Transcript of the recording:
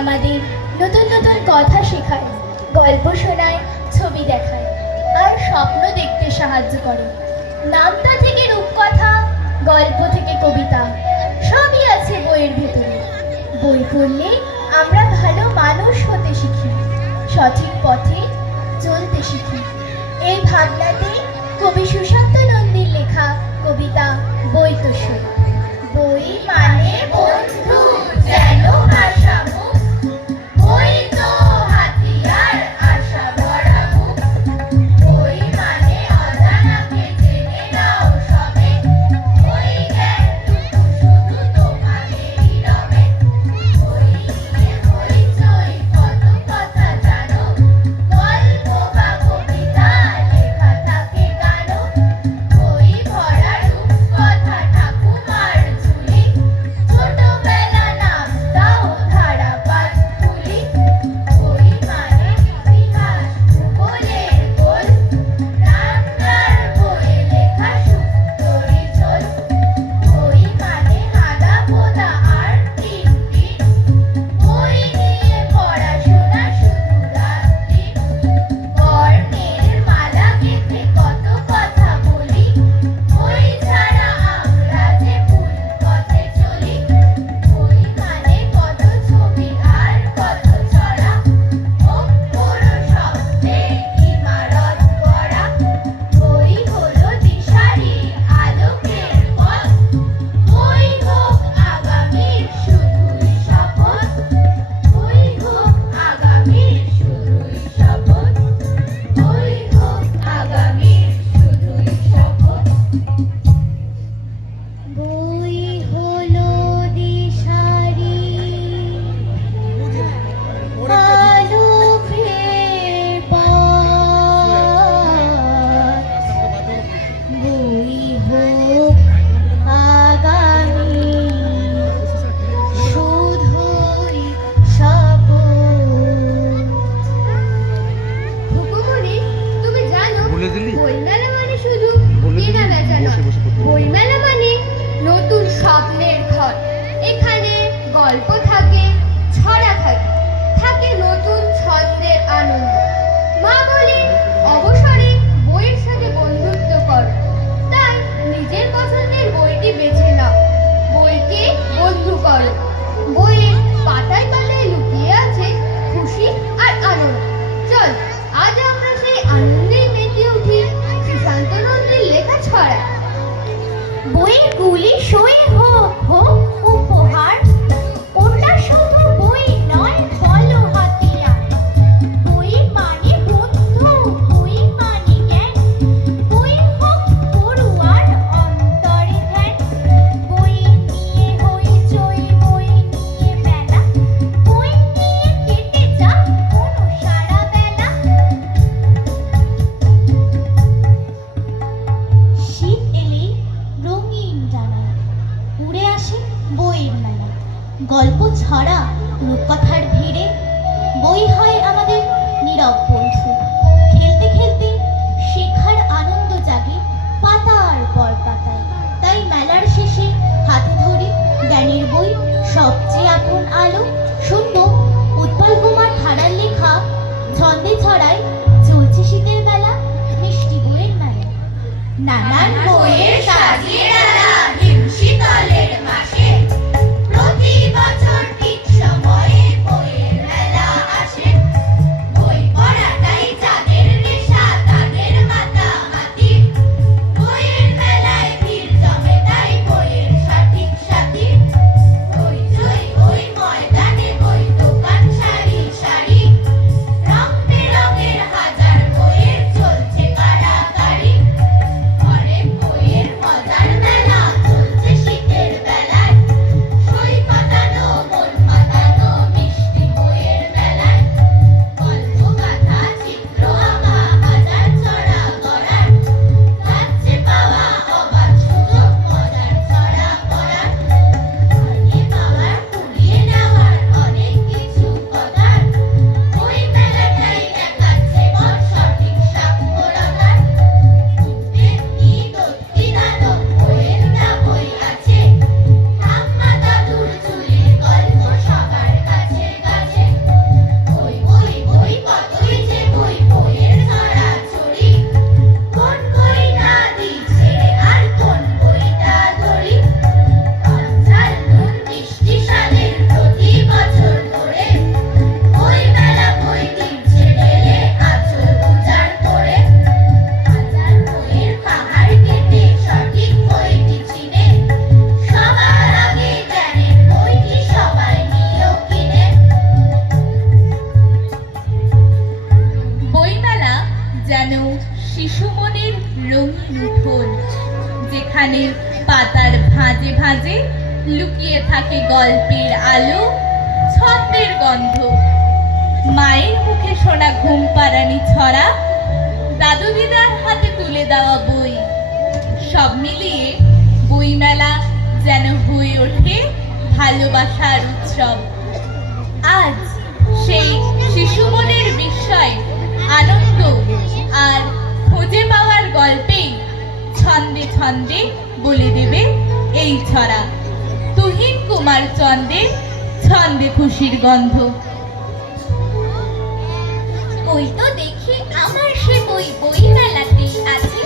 আমাদের নতুন নতুন কথা শেখায়, গল্প শোনায়, ছবি দেখায় আর স্বপ্ন দেখতে সাহায্য করে। নামতা থেকে রূপকথা, গল্প থেকে কবিতা, সবই আছে বইয়ের ভেতরে। বই পড়লে আমরা ভালো মানুষ হতে শিখি, সঠিক পথে চলতে শিখি। এই ভাবনাতে কবি সুশান্ত নন্দীর লেখা কবিতা বইতোষর। বই মানে বন্ধু, যেন আশামুখ, বই তো হাতিয়ার, আশা ভরা বুক। বই মানে অজানাকে জেনে নাও সবে, বই জ্ঞানটুকু শুধু তোমাদেরই রবে। বই নিয়ে হইচই, কত কথা জানো, গল্প বা কবিতা লেখা থাকে গানো। বই ভরা রূপকথা ঠাকুমার ঝুলি, ছোটবেলা নাম দাও ধারাপাত খুলি। বই মানে ইতিহাস, ভূগোলের গোল, রান্নার বইয়ে লেখা শুক্তোরি ঝোল। বই মানে হাদা ভোঁদা আর টিনটিন, বই নিয়ে পড়াশোনা শুধু রাতদিন। বর্ণের মালা গেঁথে কত কথা বলি, বই ছাড়া আমরা যে ভুল পথে চলি। বই মানে কত ছবি আর কত ছড়া, অক্ষর শব্দে ইমারত গড়া। বই হলো দিশারি, আলোকের পথ, বই হোক আগামীর শুধুই শপথ। বই হোক আগামীর শুধুই শপথ, বই হোক আগামীর শুধুই শপথ। বই হলো দিশারি, আলোকের পথ, বই হোক আগামীর শুধুই শপথ। হুকুমনি, তুমি জানো বইমেলা মানে শুধু কেনা বেচা নয়, বইমেলা মানে নতুন স্বপ্নের ঘর। এখানে গল্প থাকে, ছড়া থাকে, থাকে নতুন ছন্দের আনন্দ। মা বলে অবসরে বইয়ের সাথে বন্ধুত্ব করো, তাই নিজের পছন্দের বইটি বেছে নাও, বইকে বন্ধু করো। বইয়ের পাতায় পাতায় লুকিয়ে আছে খুশি আর আনন্দ। চল আজ আমরা সেই আনন্দেই মেতে উঠি সুশান্ত নন্দীর লেখা ছড়া। বইয়ের গুলি সই হোক হোক উপহার, ওটা শুধু বই নয় বলো হাতিয়ার। বই মানে বন্ধু, বই মানে জ্ঞান, বই হোক পড়ুয়ার অন্তরে ধ্যান। বই নিয়ে হইচই, বই নিয়ে মেলা, বই নিয়ে কেটে যাক কোনো সারা বেলা। শীত এলে রঙিন জানালা, উড়ে আসে বইয়ের মেলা। গল্প ছড়া রূপকথার ভিড়ে, বই হয় আমাদের নীরব বন্ধু। খেলতে খেলতে শেখার আনন্দ জাগে পাতার পর পাতায়। তাই মেলার শেষে হাতে ধরি জ্ঞানের বই, সবচেয়ে আপন আলো। শুনবো উৎপল কুমার ধারার লেখা ছন্দে ছড়ায় চলছে শীতের বেলা, মিষ্টি বইয়ের মেলা। নানান বইয়ের সাজিয়ে ডালা, হিম শীতলের মাসে, প্রতি বছর ঠিক সময়ে বইয়ের মেলা আসে। বই পড়াটাই যাদের নেশা, তাদের মাতামাতি, বইয়ের মেলায় ভিড় জমে তাই বইয়ের সঠিক সাথী। হইচই ওই ময়দানে, বই দোকান সারি সারি, রং বেরঙের হাজার বইয়ের চলছে কাড়াকাড়ি। ঘরে বইয়ের মজার মেলা, ভাঁজে লুকিয়ে থাকে গল্পের আলো, ছন্দের গন্ধ। মায়ের মুখে শোনা ঘুম পাড়ানি ছড়া, দাদু দিদার হাতে তুলে দেওয়া বই, সব মিলিয়ে বইমেলা যেন হয়ে ওঠে ভালোবাসার উৎসব। আজ সেই শিশু মনের বিস্ময়, আনন্দ আর খুঁজে পাওয়ার গল্পেই ছন্দে ছন্দে বলে দেবে এই ছড়া। তুহিন কুমার চন্দের ছন্দে খুশির গন্ধ। ওই তো দেখি আমার সে বই বই মেলাতেই আছে।